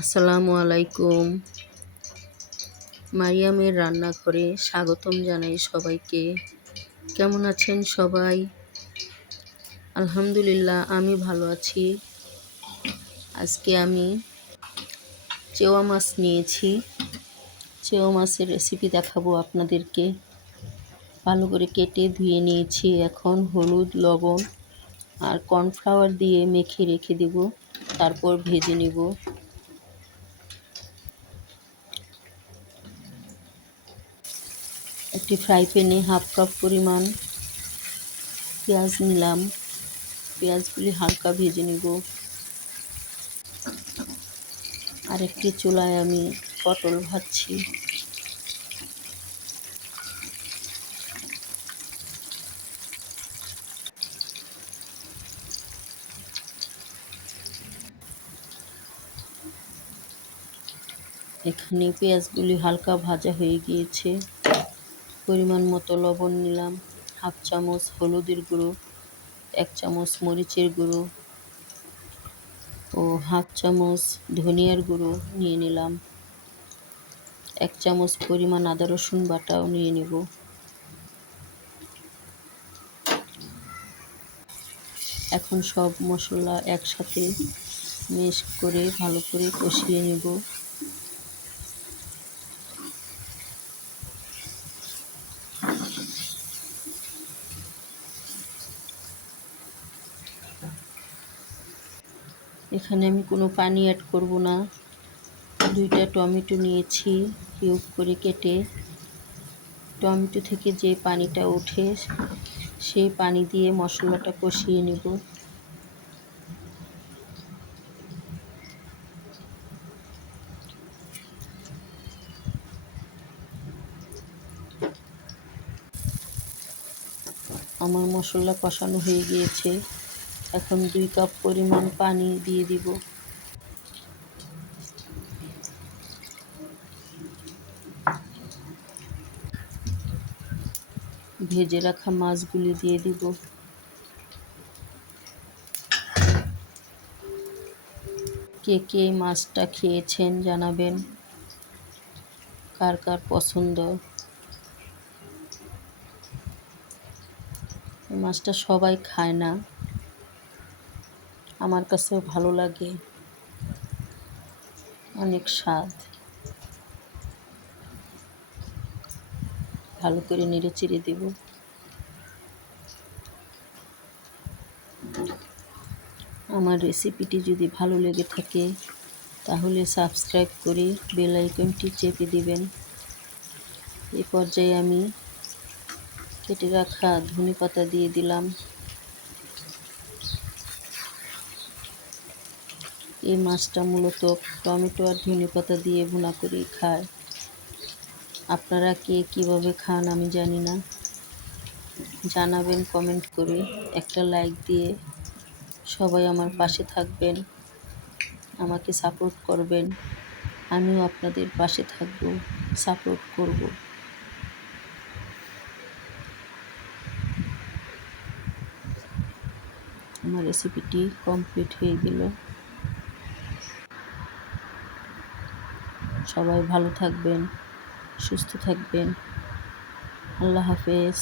আসসালামু আলাইকুম। মারিয়ামের রান্নাঘরে স্বাগতম জানাই সবাইকে। কেমন আছেন সবাই? আলহামদুলিল্লাহ, আমি ভালো আছি। আজকে আমি চেওয়া মাছ নিয়েছি। চেওয়া মাছের রেসিপি দেখাবো আপনাদেরকে। ভালো করে কেটে ধুয়ে নিয়েছি। এখন হলুদ, লবণ আর কর্নফ্লাওয়ার দিয়ে মেখে রেখে দেব, তারপর ভেজে নেব। একটি ফ্রাই প্যানে হাফ কাপ পরিমাণ পেঁয়াজ নিলাম। পেঁয়াজগুলি হালকা ভেজে নেব। আর একটি চুলায় আমি পটল ভাজছি। এখানে পেঁয়াজগুলি হালকা ভাজা হয়ে গিয়েছে। পরিমাণ মতো লবণ নিলাম, হাফ চামচ হলুদের গুঁড়ো, 1 চামচ মরিচের গুঁড়ো ও হাফ চামচ ধনিয়ার গুঁড়ো নিয়ে নিলাম। 1 চামচ পরিমাণ আদা রসুন বাটাও নিয়ে নেব। এখন সব মশলা একসাথে মিক্স করে ভালো করে কষিয়ে নেব। এখানে আমি কোনো পানি অ্যাড করব না। 2টা টমেটো নিয়েছি কিউব করে কেটে। টমেটো থেকে যে পানিটা ওঠে সেই পানি দিয়ে মশলাটা কষিয়ে নেব। আমার মশলা কষানো হয়ে গিয়েছে। এখন 2 কাপ পরিমাণ পানি দিয়ে দিব। ভেজে রাখা মাছগুলি দিয়ে দিব। কে কে মাছটা খেয়েছেন জানাবেন, কার কার পছন্দ। এই মাছটা সবাই খায় না, আমার কাছেও ভালো লাগে, অনেক স্বাদ। ভালো করে নেড়ে চেড়ে দেব। আমার রেসিপিটি যদি ভালো লেগে থাকে তাহলে সাবস্ক্রাইব করে বেল আইকনটি চেপে দিবেন। এই পর্যায়ে আমি কেটে রাখা ধনেপাতা দিয়ে দিলাম। এই মাছটা মূলত টমেটো আর ধনেপাতা দিয়ে ভুনা করে খায়। আপনারা কে কীভাবে খান আমি জানি না, জানাবেন কমেন্ট করে। একটা লাইক দিয়ে সবাই আমার পাশে থাকবেন, আমাকে সাপোর্ট করবেন। আমিও আপনাদের পাশে থাকব, সাপোর্ট করব। আমার রেসিপিটি কমপ্লিট হয়ে গেল। সবাই ভালো থাকবেন, সুস্থ থাকবেন। আল্লাহ হাফেজ।